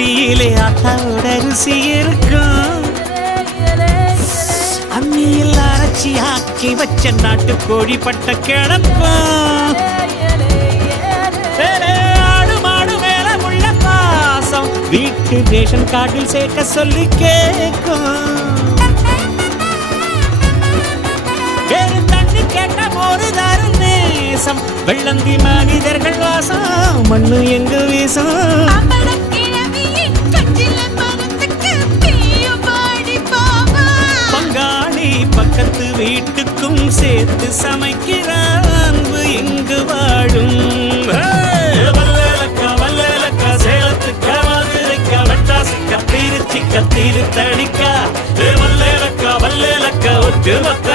ரொட்டியிலே ஆத்தாவோட ருசி இருக்கும். அம்மியில் அரைச்சி ஆக்கி வச்ச நாட்டு கோழி பட்ட கிளப்பம். ஆடு மாடு மேல உள்ள பாசம் வீட்டு ரேஷன் கார்டில் சேர்க்க சொல்லி கேட்கும். தண்ணி கேட்ட போது தரும் நேசம் வெள்ளந்தி மனிதர்கள் வாசம் மண்ணு எங்க வீசம். பங்காளி பக்கத்து வீட்டுக்கும் சேர்த்து சமைக்கிற அன்பு எங்கு வாழும். வல்லலக்கா வல்லலக்கா சேலத்துக்கா மதுரைக்கா வெட்டாசிக்கா திருச்சி கத்திரு தடிக்கா. வல்லலக்கா வல்லலக்கா ஒட்டு மொத்த